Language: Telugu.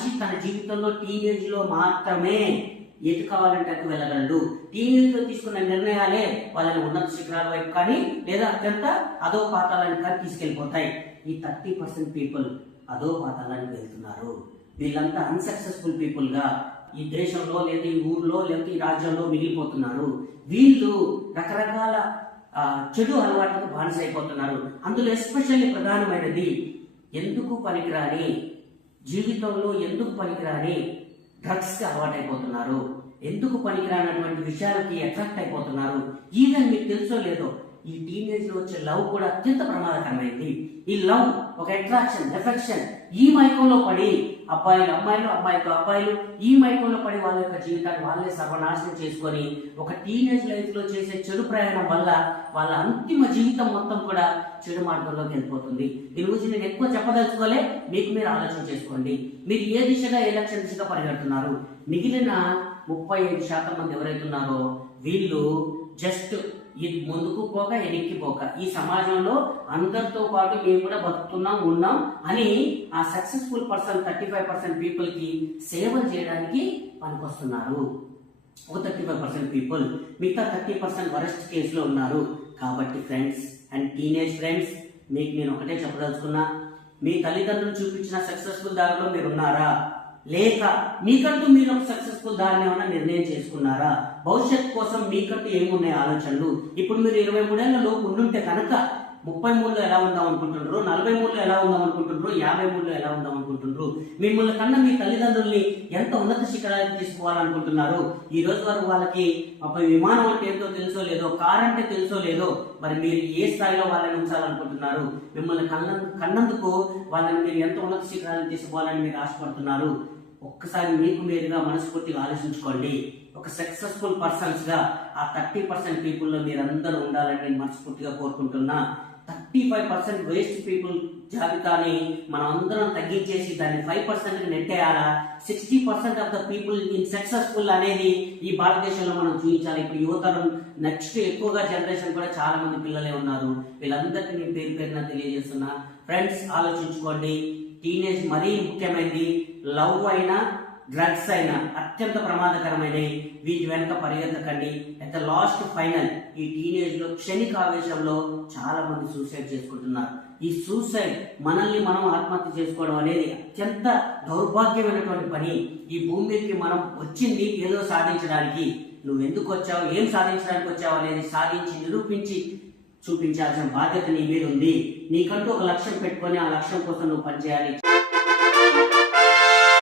మనిషి తన జీవితంలో టీనేజ్ లో మాత్రమే ఎటు కావాలంటే అటు వెళ్ళగలడు. టీనేజ్ లో తీసుకున్న నిర్ణయాలే వాళ్ళని ఉన్నత శిఖరాల వైపు కానీ లేదా అత్యంత అదో పాతాలని కానీ తీసుకెళ్లిపోతాయి. ఈ 30% పీపుల్ అదో పాతాలని వెళ్తున్నారు. వీళ్ళంతా అన్సక్సెస్ఫుల్ పీపుల్ గా ఈ దేశంలో లేదా ఈ ఊర్లో లేదా ఈ రాజ్యంలో మిగిలిపోతున్నారు. వీళ్ళు రకరకాల చెడు అలవాట్లకు బానిస అయిపోతున్నారు. అందులో ఎస్పెషల్లీ ప్రధానమైనది ఎందుకు పనికిరాని జీవితంలో ఎందుకు పనికిరాని డ్రగ్స్ కి అలవాటైపోతున్నారు. ఎందుకు పనికిరానటువంటి విషయాలకి అట్రాక్ట్ అయిపోతున్నారు. ఈవెన్ మీకు తెలుసో లేదో ఈ టీనేజ్ లో వచ్చే లవ్ కూడా అత్యంత ప్రమాదకరమైంది. ఈ లవ్ ఒక అట్రాక్షన్, ఎఫెక్షన్, ఈ మైకంలో పడి అబ్బాయిలు అమ్మాయిలు, అమ్మాయితో అబ్బాయిలు ఈ మైకంలో పడి వాళ్ళ యొక్క జీవితాన్ని వాళ్ళే సర్వనాశనం చేసుకొని ఒక టీనేజ్ లైఫ్ లో చేసే చెడు ప్రయాణం వల్ల వాళ్ళ అంతిమ జీవితం మొత్తం కూడా చెడు మార్గంలోకి వెళ్ళిపోతుంది. దీని గురించి నేను ఎక్కువ చెప్పదలుచుకోలే, మీకు మీరు ఆలోచన చేసుకోండి. మీరు ఏ దిశగా ఏ లక్ష్య దిశగా పరిగెడుతున్నారు. మిగిలిన 35% మంది ఎవరైతున్నారో వీళ్ళు జస్ట్ ఇది ముందుకు పోక వెనక్కి పోక ఈ సమాజంలో అందరితో పాటు మేము కూడా బతుకుతున్నాం ఉన్నాం అని ఆ సక్సెస్ఫుల్ పర్సన్ 35% పీపుల్ కి సేవలు చేయడానికి పనికొస్తున్నారు. ఒక 35% పీపుల్, మిగతా 30% వరస్ట్ కేసులో ఉన్నారు. కాబట్టి ఫ్రెండ్స్ అండ్ టీనేజ్ ఫ్రెండ్స్, మీకు నేను ఒకటే చెప్పదలుచుకున్నా, మీ తల్లిదండ్రులు చూపించిన సక్సెస్ఫుల్ దారిలో మీరు ఉన్నారా, లేక మీకంటూ మీరు ఒక సక్సెస్ఫుల్ దారిని ఏమైనా నిర్ణయం చేసుకున్నారా? భవిష్యత్తు కోసం మీకంటూ ఏమున్నాయి ఆలోచనలు? ఇప్పుడు మీరు 23 ఏళ్ల లోపు ఉండుంటే కనుక 33లో ఎలా ఉందాం అనుకుంటున్నారు, 43లో ఎలా ఉందాం అనుకుంటున్నారు, 53లో ఎలా ఉందాం అనుకుంటున్నారు? మిమ్మల్ని కన్నా మీ తల్లిదండ్రుల్ని ఎంత ఉన్నత శిఖరాలకు తీసుకోవాలనుకుంటున్నారు? ఈ రోజు వరకు వాళ్ళకి విమానం అంటే ఏంటో తెలుసో లేదో, కార్ అంటే తెలుసో లేదో, మరి మీరు ఏ స్థాయిలో వాళ్ళని ఉంచాలనుకుంటున్నారు? మిమ్మల్ని కన్నందుకు వాళ్ళని మీరు ఎంత ఉన్నత శిఖరాలను తీసుకోవాలని మీరు ఆశపడుతున్నారు? ఒక్కసారి మీకు మీరుగా మనస్ఫూర్తిగా ఆలోచించుకోండి. ఒక సక్సెస్ఫుల్ పర్సన్స్ గా ఆ 30% పీపుల్ లో మీరందరూ ఉండాలని నేను మనస్ఫూర్తిగా కోరుకుంటున్నా. 35% వేస్ట్ పీపుల్ జాబితాని మనం అందరం తగ్గించేసి దాన్ని 5% నెట్టేయాలా. 60% of the people in successful అనేది ఈ భారతదేశంలో మనం చూపించాలి. ఇప్పుడు యువతరం నెక్స్ట్ ఎక్కువగా జనరేషన్ కూడా చాలా మంది పిల్లలే ఉన్నారు. వీళ్ళందరికీ నేను పేరు పేరున తెలియజేస్తున్నా. ఫ్రెండ్స్, ఆలోచించుకోండి. టీనేజ్ మరీ ముఖ్యమైనది. లవ్ అయినా డ్రగ్స్ అయినా అత్యంత ప్రమాదకరమైనవి. వీటి వెనక పరిగెత్తకండి. అట్ ద లాస్ట్ ఫైనల్ ఈ టీనేజ్ లో క్షణిక ఆవేశంలో చాలా మంది సూసైడ్ చేసుకుంటున్నారు. ఈ సూసైడ్, మనల్ని మనం ఆత్మహత్య చేసుకోవడం అనేది అత్యంత దౌర్భాగ్యమైనటువంటి పని. ఈ భూమికి మనం వచ్చింది ఏదో సాధించడానికి. నువ్వు ఎందుకు వచ్చావు, ఏం సాధించడానికి వచ్చావు అనేది సాధించి నిరూపించి చూపించాల్సిన బాధ్యత నీ మీద ఉంది. నీకంటూ ఒక లక్ష్యం పెట్టుకొని ఆ లక్ష్యం కోసం నువ్వు పనిచేయాలి.